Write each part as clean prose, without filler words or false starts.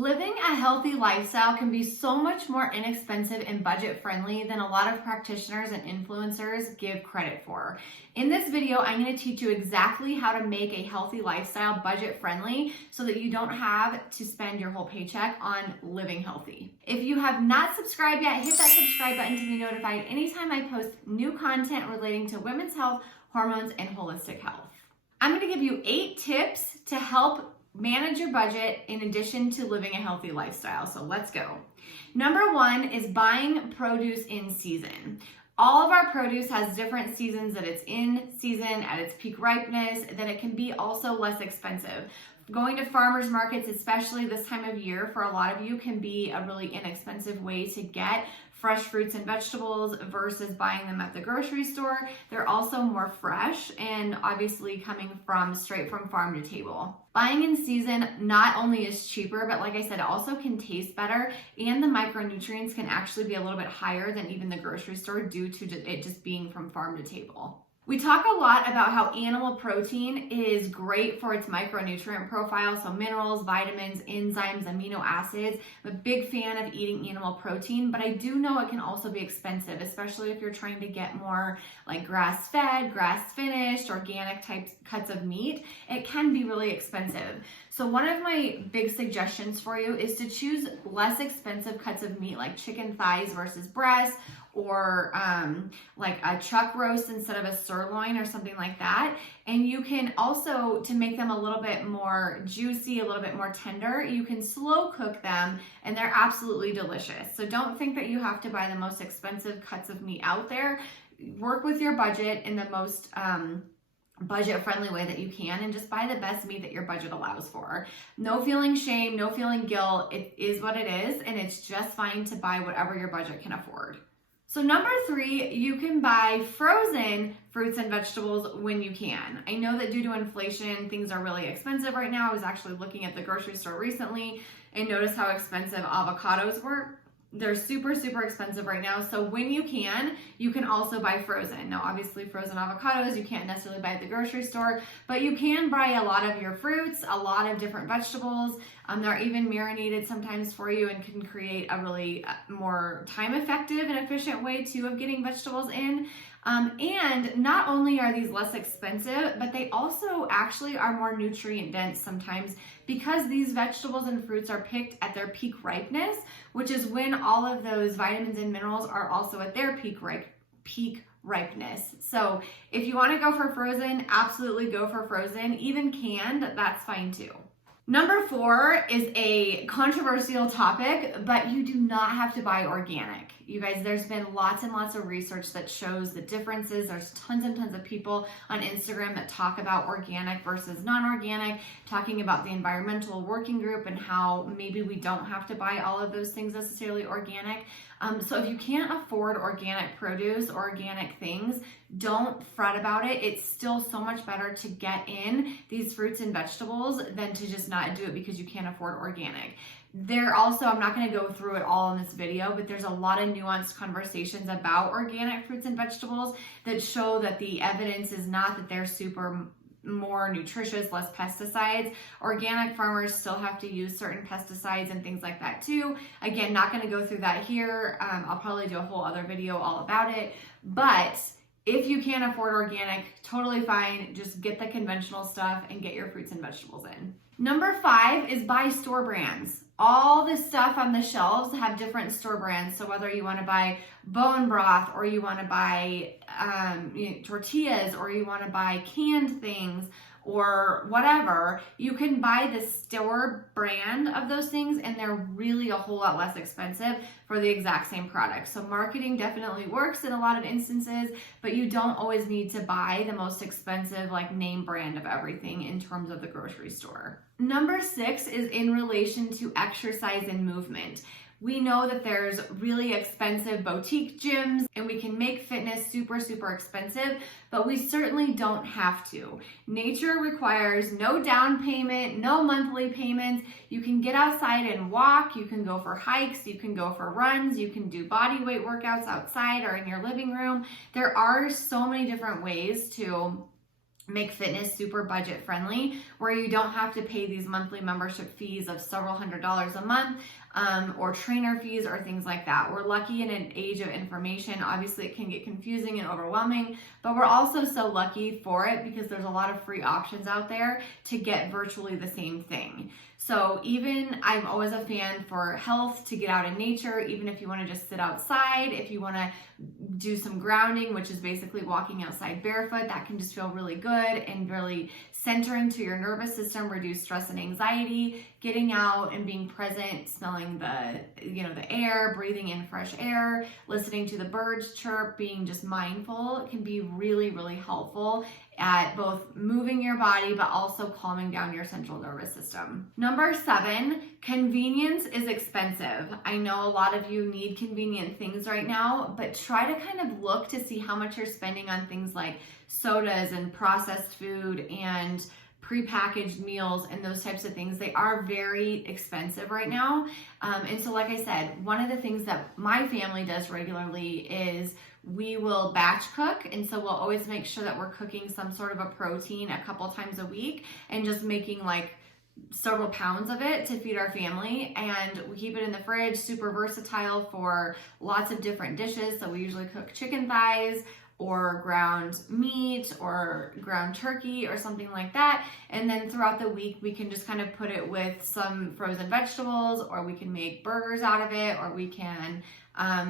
Living a healthy lifestyle can be so much more inexpensive and budget friendly than a lot of practitioners and influencers give credit for. In this video, I'm going to teach you exactly how to make a healthy lifestyle budget friendly so that you don't have to spend your whole paycheck on living healthy. If you have not subscribed yet, hit that subscribe button to be notified anytime I post new content relating to women's health, hormones, and holistic health. I'm going to give you 8 tips to help manage your budget in addition to living a healthy lifestyle. So let's go. Number 1 is buying produce in season. All of our produce has different seasons that it's in season, at its peak ripeness, that it can be also less expensive. Going to farmers markets, especially this time of year, for a lot of you can be a really inexpensive way to get fresh fruits and vegetables versus buying them at the grocery store. They're also more fresh and obviously coming from straight from farm to table. Buying in season not only is cheaper, but like I said, it also can taste better, and the micronutrients can actually be a little bit higher than even the grocery store due to it just being from farm to table. We talk a lot about how animal protein is great for its micronutrient profile, so minerals, vitamins, enzymes, amino acids. I'm a big fan of eating animal protein, but I do know it can also be expensive, especially if you're trying to get more like grass-fed, grass-finished, organic types cuts of meat. It can be really expensive. So one of my big suggestions for you is to choose less expensive cuts of meat like chicken thighs versus breasts, or like a chuck roast instead of a sirloin or something like that. And you can also, to make them a little bit more juicy, a little bit more tender, you can slow cook them and they're absolutely delicious. So don't think that you have to buy the most expensive cuts of meat out there. Work with your budget in the most budget friendly way that you can, and just buy the best meat that your budget allows for. No feeling shame, no feeling guilt. It is what it is, and it's just fine to buy whatever your budget can afford. So number 3, you can buy frozen fruits and vegetables when you can. I know that due to inflation, things are really expensive right now. I was actually looking at the grocery store recently and noticed how expensive avocados were. They're super, super expensive right now. So when you can also buy frozen. Now, obviously frozen avocados, you can't necessarily buy at the grocery store, but you can buy a lot of your fruits, a lot of different vegetables. They're even marinated sometimes for you and can create a really more time effective and efficient way too of getting vegetables in. And not only are these less expensive, but they also actually are more nutrient dense sometimes, because these vegetables and fruits are picked at their peak ripeness, which is when all of those vitamins and minerals are also at their peak ripeness. So if you want to go for frozen, absolutely go for frozen. Even canned, that's fine too. Number 4 is a controversial topic, but you do not have to buy organic. You guys, there's been lots and lots of research that shows the differences. There's tons and tons of people on Instagram that talk about organic versus non-organic, talking about the environmental working group and how maybe we don't have to buy all of those things necessarily organic. So if you can't afford organic produce or organic things, don't fret about it. It's still so much better to get in these fruits and vegetables than to just not do it because you can't afford organic. There also, I'm not going to go through it all in this video, but there's a lot of nuanced conversations about organic fruits and vegetables that show that the evidence is not that they're super more nutritious, less pesticides. Organic farmers still have to use certain pesticides and things like that too. Again, not going to go through that here. I'll probably do a whole other video all about it. But if you can't afford organic, totally fine. Just get the conventional stuff and get your fruits and vegetables in. Number 5 is buy store brands. All this stuff on the shelves have different store brands. So whether you want to buy bone broth, or you want to buy tortillas, or you want to buy canned things, or whatever, you can buy the store brand of those things, and they're really a whole lot less expensive for the exact same product. So marketing definitely works in a lot of instances, but you don't always need to buy the most expensive like name brand of everything in terms of the grocery store. Number 6 is in relation to exercise and movement. We know that there's really expensive boutique gyms and we can make fitness super, super expensive, but we certainly don't have to. Nature requires no down payment, no monthly payments. You can get outside and walk, you can go for hikes, you can go for runs, you can do body weight workouts outside or in your living room. There are so many different ways to make fitness super budget friendly, where you don't have to pay these monthly membership fees of several $100s a month, or trainer fees or things like that. We're lucky in an age of information. Obviously it can get confusing and overwhelming, but we're also so lucky for it because there's a lot of free options out there to get virtually the same thing. So even I'm always a fan for health, to get out in nature, even if you want to just sit outside, if you want to do some grounding, which is basically walking outside barefoot, that can just feel really good and really center into your nervous system, reduce stress and anxiety. Getting out and being present, smelling the air, breathing in fresh air, listening to the birds chirp, being just mindful can be really, really helpful at both moving your body but also calming down your central nervous system. Number 7, convenience is expensive. I know a lot of you need convenient things right now, but try to kind of look to see how much you're spending on things like sodas and processed food and prepackaged meals and those types of things. They are very expensive right now. And so like I said, one of the things that my family does regularly is we will batch cook. And so we'll always make sure that we're cooking some sort of a protein a couple times a week and just making like several pounds of it to feed our family, and we keep it in the fridge, super versatile for lots of different dishes. So we usually cook chicken thighs or ground meat or ground turkey or something like that. And then throughout the week, we can just kind of put it with some frozen vegetables, or we can make burgers out of it, or we can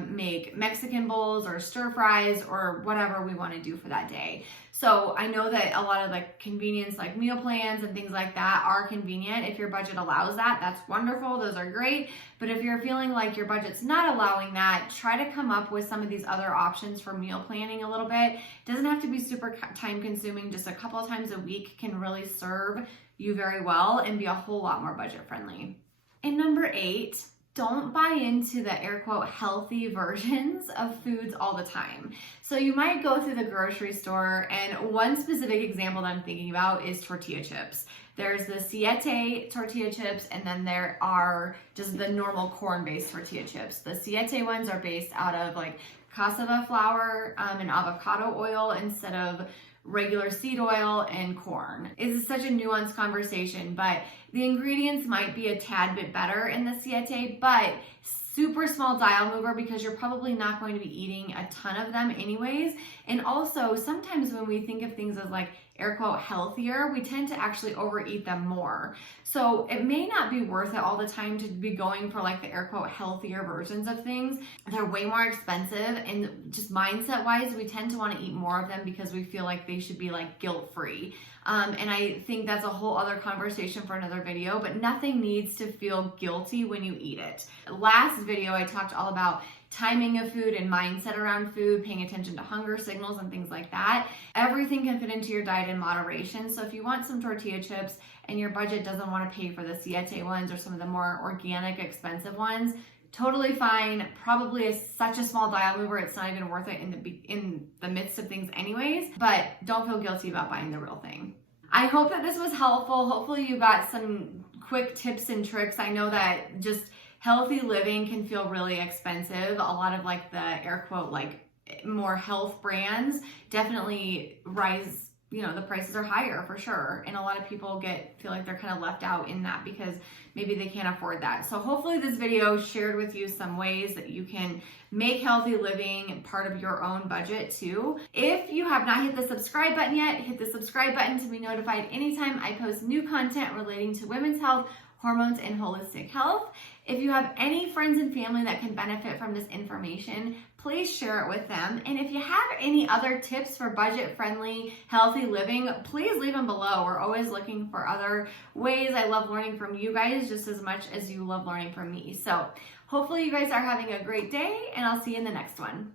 make Mexican bowls or stir fries or whatever we want to do for that day. So I know that a lot of like convenience, like meal plans and things like that are convenient. If your budget allows that, that's wonderful. Those are great. But if you're feeling like your budget's not allowing that, try to come up with some of these other options for meal planning a little bit. It doesn't have to be super time consuming. Just a couple of times a week can really serve you very well and be a whole lot more budget friendly. And number 8, don't buy into the air quote healthy versions of foods all the time. So you might go through the grocery store, and one specific example that I'm thinking about is tortilla chips. There's the Siete tortilla chips, and then there are just the normal corn-based tortilla chips. The Siete ones are based out of like cassava flour and avocado oil instead of regular seed oil and corn. It's such a nuanced conversation, but the ingredients might be a tad bit better in the Siete, but super small dial mover because you're probably not going to be eating a ton of them anyways. And also sometimes when we think of things as like air quote healthier, we tend to actually overeat them more. So it may not be worth it all the time to be going for like the air quote healthier versions of things. They're way more expensive, and just mindset wise, we tend to want to eat more of them because we feel like they should be like guilt-free. And I think that's a whole other conversation for another video, but nothing needs to feel guilty when you eat it. Last video, I talked all about timing of food and mindset around food, paying attention to hunger signals and things like that. Everything can fit into your diet in moderation. So if you want some tortilla chips and your budget doesn't want to pay for the Siete ones or some of the more organic, expensive ones, totally fine. Probably is such a small dial mover, it's not even worth it in the midst of things anyways, but don't feel guilty about buying the real thing. I hope that this was helpful. Hopefully you got some quick tips and tricks. I know that just healthy living can feel really expensive. A lot of like the air quote, like more health brands definitely rise, the prices are higher for sure. And a lot of people feel like they're kind of left out in that because maybe they can't afford that. So hopefully this video shared with you some ways that you can make healthy living part of your own budget too. If you have not hit the subscribe button yet, hit the subscribe button to be notified anytime I post new content relating to women's health, hormones, and holistic health. If you have any friends and family that can benefit from this information, please share it with them. And if you have any other tips for budget-friendly, healthy living, please leave them below. We're always looking for other ways. I love learning from you guys just as much as you love learning from me. So hopefully you guys are having a great day, and I'll see you in the next one.